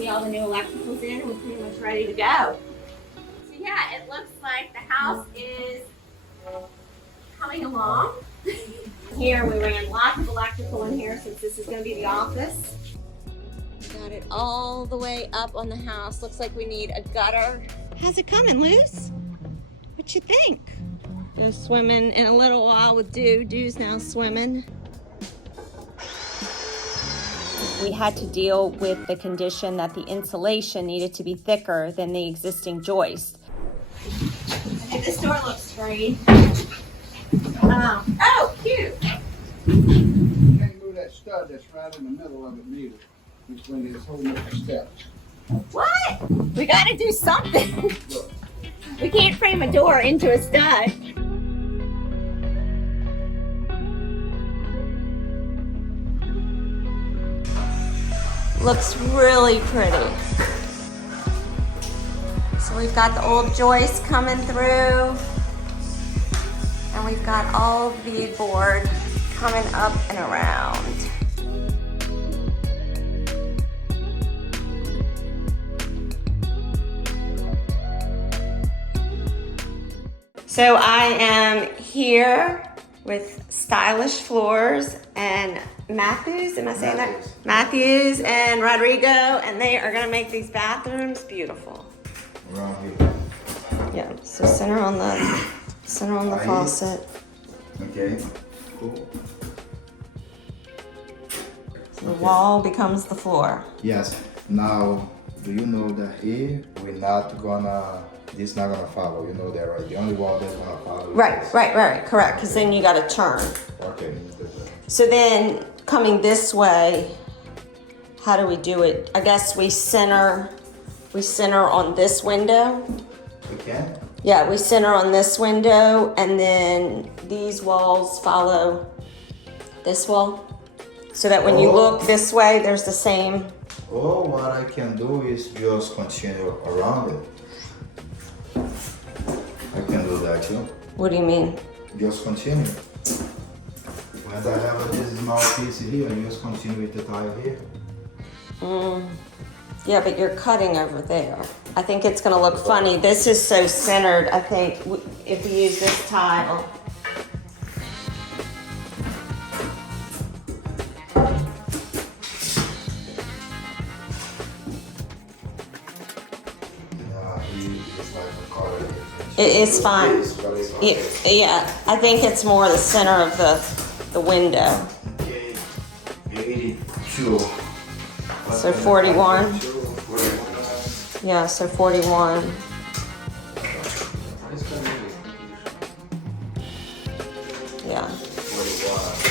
see all the new electricals in. We're pretty much ready to go. So yeah, it looks like the house is coming along. Here we ran lots of electrical in here since this is going to be the office. Got it all the way up on the house. Looks like we need a gutter. How's it coming, Luz? What you think? Go swimming in a little while with Dew. Dew's now swimming. We had to deal with the condition that the insulation needed to be thicker than the existing joist. Okay, this door looks strange. Oh, cute. You can't move that stud that's right in the middle of it neither. It's when it's holding up the steps. What? We gotta do something. We can't frame a door into a stud. Looks really pretty. So we've got the old joist coming through, and we've got all the board coming up and around. So I am here with Stylish Floors and Matthews, am I saying that? Matthews and Rodrigo, and they are gonna make these bathrooms beautiful. Around here. Yeah, so center on the faucet. Okay, cool. The wall becomes the floor. Yes, now, do you know that here, we're not gonna, this is not gonna follow, you know that, right? The only wall that's gonna follow is Right, this. right, correct, because then you gotta turn. Okay. So then, coming this way, how do we do it? I guess we center on this window. We can? Yeah, we center on this window, and then these walls follow this wall. So that when you look this way, there's the same. Or what I can do is just continue around it. I can do that too. What do you mean? Just continue. When I have this small piece here, I just continue with the tile here. Yeah, but you're cutting over there. I think it's gonna look funny. This is so centered, I think, if we use this tile. It's fine. Yeah, I think it's more the center of the window. Okay, 82. So 41. Yeah, so 41. Yeah. 41.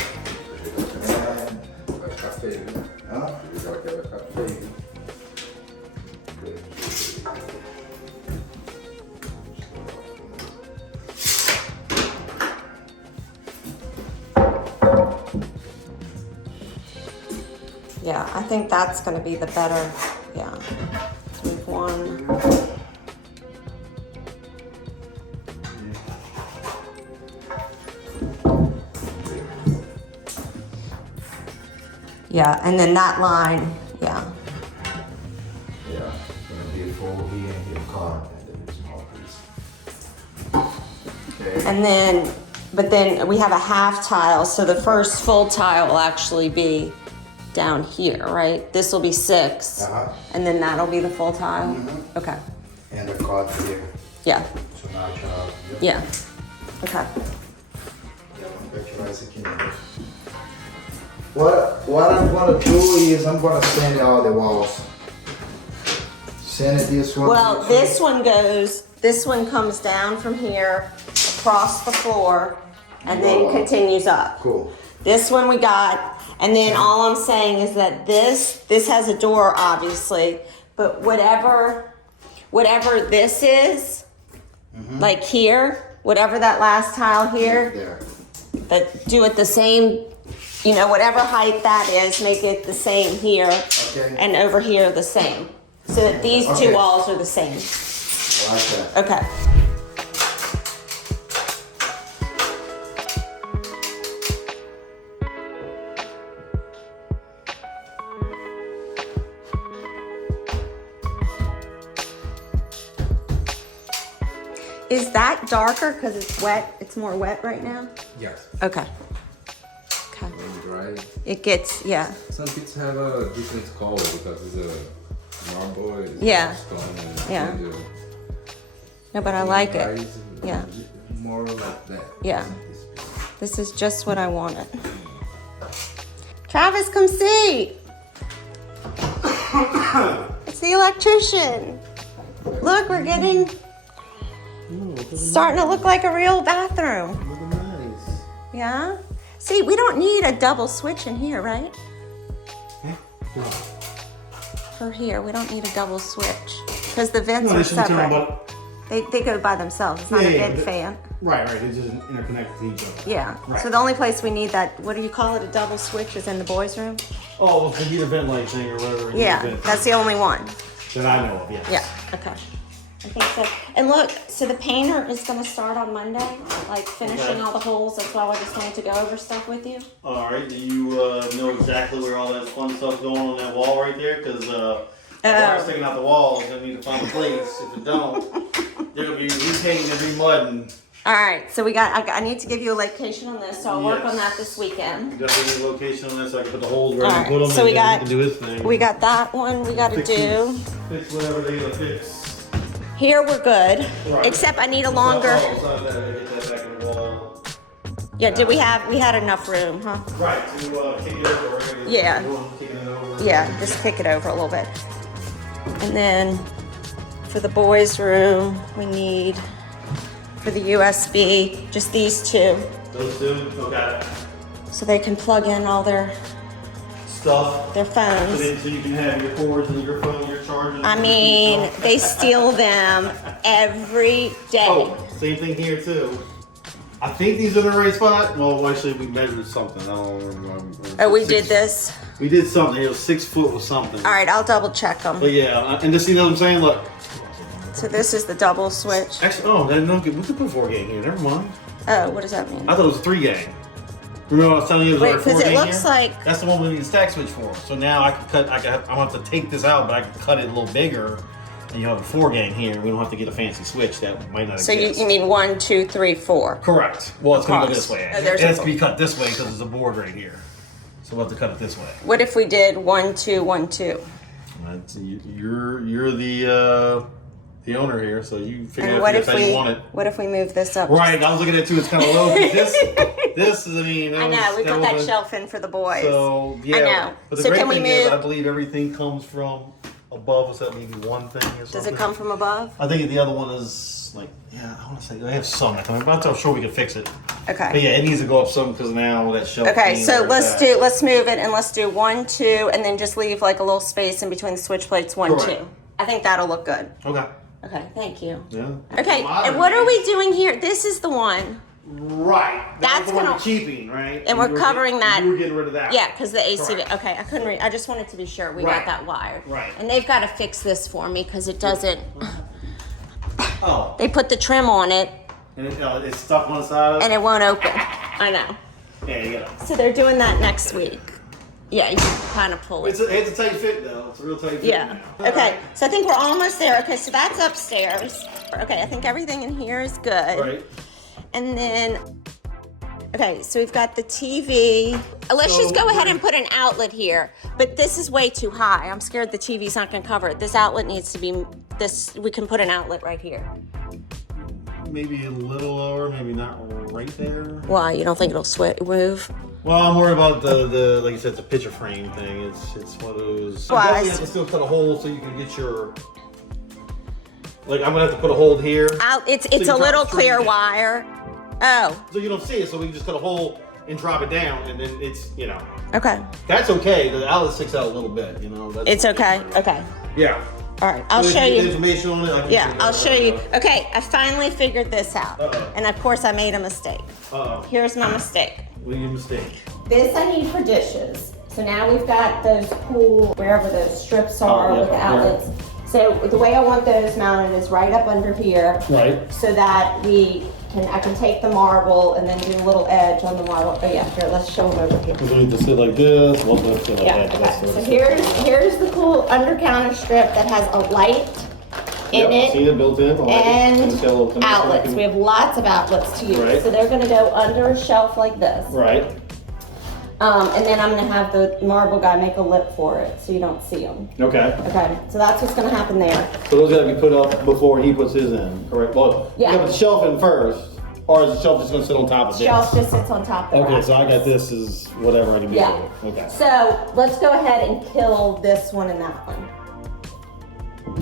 Yeah, I think that's gonna be the better, yeah. So we've one. Yeah, and then that line, yeah. Yeah, gonna be full here and here car and then a small piece. Okay. And then, but then we have a half tile, so the first full tile will actually be down here, right? This will be 6, and then that'll be the full tile? Okay. And the cord here. Yeah. So now I can, Yeah. Okay. What I'm gonna do is I'm gonna sand all the walls. Sand it this one. Well, this one comes down from here, across the floor, and then continues up. Cool. This one we got, and then all I'm saying is that this has a door, obviously, but whatever this is, like here, whatever that last tile here, There. but do it the same, whatever height that is, make it the same here, Okay. and over here the same, so that these two Okay. walls are the same. I like that. Okay. Is that darker because it's wet? It's more wet right now? Yes. Okay. Okay. When dry. It gets, yeah. Some kids have a different color because it's a marble. It's Yeah. stone and Yeah. and, No, but I like dry it. is Yeah. More like that. Yeah. This is just what I wanted. Travis, come see. It's the electrician. Look, we're getting, starting to look like a real bathroom. Nice. Yeah? See, we don't need a double switch in here, right? For here, we don't need a double switch. Because the vents are separate. They go by themselves. It's not a big fan. Right, they just interconnect to each other. Yeah. Right. So the only place we need that, what do you call it, a double switch, is in the boys' room? Oh, well, if you need a vent light thing or whatever. Yeah, that's the only one. That I know of, yes. Yeah, okay. I think so. And look, so the painter is gonna start on Monday, like finishing Okay. all the holes. That's why I just wanted to go over stuff with you. All right, do you know exactly where all that fun stuff's going on that wall right there? Because the wire's sticking out the wall, it's gonna need to find a place. If it don't, they're gonna be repainting and remudding. All right, so I need to give you a location on this, so I'll work on Yes. that this weekend. Definitely need a location on this so I can put the holes where All I right, can put them so and we then got- he can do his thing. We got that one we gotta do. Fix whatever they gotta fix. Here we're good, Right. except I need a longer, Oh, so I gotta get that back in the wall. yeah, we had enough room, huh? Right, to kick it over. Right? Yeah. Kicking it over. Yeah, just kick it over a little bit. And then for the boys' room, we need, for the USB, just these two. Those two, okay. So they can plug in all their Stuff. phones. So you can have your cords and your phone, your chargers. I mean, they steal them every day. Oh, same thing here too. I think these are the right spot. Well, actually, we measured something. I don't remember. Oh, we did this? We did something. It was 6 foot with something. All right, I'll double check them. But yeah, and just see what I'm saying. Look. So this is the double switch. Actually, oh, no, we could put 4 gang here. Never mind. Oh, what does that mean? I thought it was a 3 gang. Remember I was telling you it was Wait, our 4 because it gang looks here? like, That's the one we need a stack switch for. So now I can cut. I'm gonna have to take this out, but I can cut it a little bigger, and you have a 4 gang here. We don't have to get a fancy switch that might not so exist. you mean 1, 2, 3, 4. Correct. Well, it's gonna go Across. this way. Oh, It there's has a- to be cut this way because there's a board right here. So we'll have to cut it this way. What if we did 1, 2, 1, 2? You're the owner here, so you figure And out what that's if how you want it. what if we move this up? Right. I was looking at it too. It's kind of low. But this is. I mean. I know, we put that shelf in for the boys. So yeah. I know. But the So great can we thing is, move- I believe everything comes from above, except maybe one thing or something. Does it come from above? I think the other one is like, yeah, I want to say they have some that come in, but I'm sure we can fix it. But Okay. yeah, it needs to go up some because now that shelf. Okay, thing, so where it's at. let's move it and let's do 1, 2, and then just leave like a little space in between the switch plates. 1, Correct. 2. I think that'll look good. Okay. Okay, thank you. Yeah. Okay, and what are we doing here? This is the one. Right. That's That's the one gonna- we're keeping, right? And we're You were covering get- that- You were getting rid of that. Yeah, because the AC. Correct. Okay, I couldn't read. I just wanted to be sure we got Right. that wired. Right. And they've got to fix this for me because it doesn't. Oh. They put the trim on it And it's stuck on the side of it? and it won't open. I know. Yeah, you got it. So they're doing that next week. Yeah, you can kind of pull it. It's a tight fit though. It's a real tight fit. Yeah. now. Okay, so I think we're almost there. Okay, so that's upstairs. Okay, I think everything in here is good. Right. And then, okay, so we've got the TV. Let's just go ahead and put an outlet here. But this is way too high. I'm scared the TV's not gonna cover it. This outlet needs to be, we can put an outlet right here. Maybe a little lower, maybe not right there. Why, you don't think it'll move? Well, I'm worried about the like you said, it's a picture frame thing. It's one of those. Why? You definitely have to still cut a hole so you can get your. Like I'm gonna have to put a hole here, It's you a drop little the string clear down. wire. Oh, so you don't see it. So we can just cut a hole and drop it down, and then it's okay. that's okay. The outlet sticks out a little bit, That's It's okay, okay. Yeah. All right, I'll So if show need you. information on it. I can Yeah, figure I'll it show out. you. Okay, I finally figured this out. Uh-oh. And of course I made a mistake. Uh-oh. Here's my mistake. What do you mistake? This I need for dishes. So now we've got those cool, wherever those strips are yeah, with the yeah. outlets. So the way I want those mounted is right up under here Right. so that I can take the marble and then do a little edge on the marble. Oh yeah, here, let's show them over here. We need to sit like this. One let's sit like Yeah, that. okay. So here's the cool undercounter strip that has a light in Yep, see it it built in. I like it. and It's got a little connection. outlets. We have lots of outlets to use. Right. So they're gonna go under a shelf like this. Right. And then I'm gonna have the marble guy make a lip for it so you don't see them. Okay. Okay, so that's what's gonna happen there. So those gotta be put up before he puts his in, correct? Well, Yeah. you got the shelf in first, or is the shelf just gonna sit on top of this? Shelf just sits on top of the Okay, so I got this as whatever I can do Yeah. with it. Okay. So let's go ahead and kill this one and that one.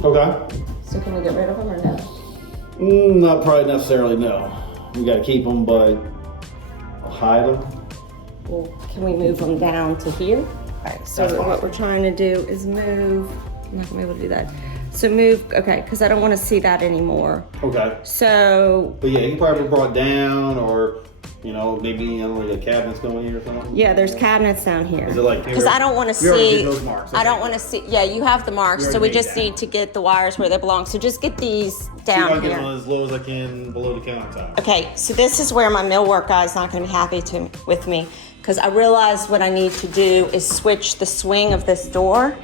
Okay. So can we get rid of them or no? Not probably necessarily, no. We gotta keep them, but hide them. Well, can we move them down to here? All right, so That's fine. what we're trying to do is move, I'm not gonna be able to do that. So move, okay, because I don't want to see that anymore. Okay. So, But yeah, you can probably brought down, or, you know, maybe, I don't know, the cabinets going here or something? yeah, there's cabinets down here. Is it like? Because I don't want to We already see, did those marks. I don't want to see, yeah, you have the marks, We so we already just made that. need to get the wires where they belong. So just get these See if I down can get here. one as low as I can below the countertop. Okay, so this is where my millwork guy's not going to be happy with me, because I realized what I need to do is switch the swing of this door,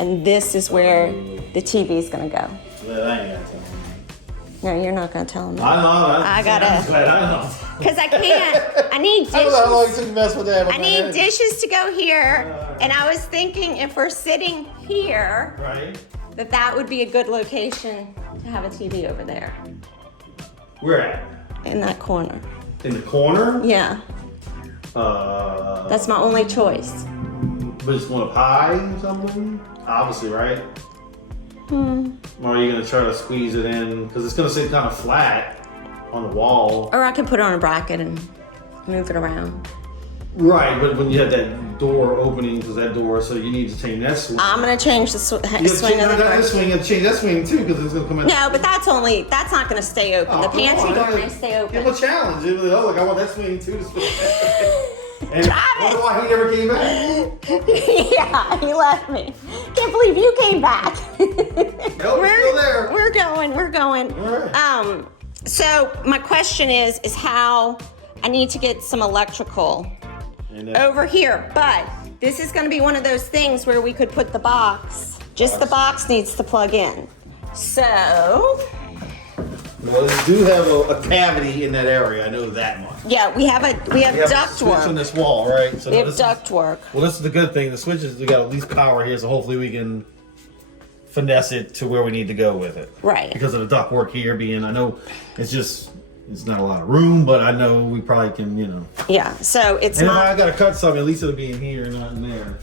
and this is where the TV is going to go. But I ain't got time. No, you're not going to tell him. I know. I gotta- I know. Because I can't. I need I don't know how long it dishes. took to mess with that. but I need dishes to go here, and I was thinking if we're sitting here, Right. that would be a good location to have a TV over there Where at? in that corner. In the corner? Yeah, That's that's my only choice. But just want a pie or something? Obviously, right? Or are you gonna try to squeeze it in? Because it's gonna sit kind of flat on the wall. Or I could put it on a bracket and move it around. Right, but when you have that door opening, because that door, so you need to change that swing. I'm gonna change the You have to swing change of the that door. swing and change that swing too, because it's gonna come in. No, but that's not gonna stay open. Oh, The come pantry on, door I gotta may stay Give open. him a challenge. It was, like, I want that swing too to swing. And Travis! wonder why he never came back. Yeah, he left me. Can't believe you came back. Nope, he's still there. We're going. All right. So my question is how I need to get some electrical And, over here, but this is gonna be one of those things where we could put the box. Just the box needs to plug in. So, well, they do have a cavity in that area. I know that much. yeah, we have We have a duct switch on work. this wall, right? So We have this is- duct work. Well, this is the good thing. The switches, we got at least power here, so hopefully we can finesse it to where we need to go with it. Right. Because of the duct work here being, I know it's not a lot of room, but I know we probably can, Yeah, so it's And if not, I gotta cut something, at least it'll be in here, not in there.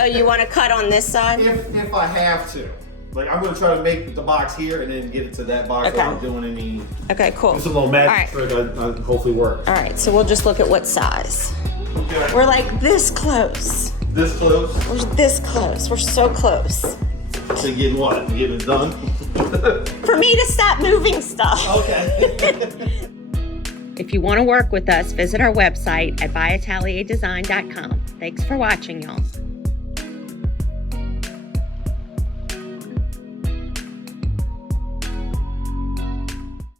oh, you wanna cut on this side? If I have to. Like, I'm gonna try to make the box here and then get it to that box Okay. without doing any, Okay, cool. just a little All magic right. trick I hopefully works. All right, so we'll just look at what size. Okay. We're like this close. This close We're this close. We're so close. to getting what? Getting it done? For me to stop moving stuff. Okay. If you want to work with us, visit our website at byatelierdesign.com. Thanks for watching, y'all.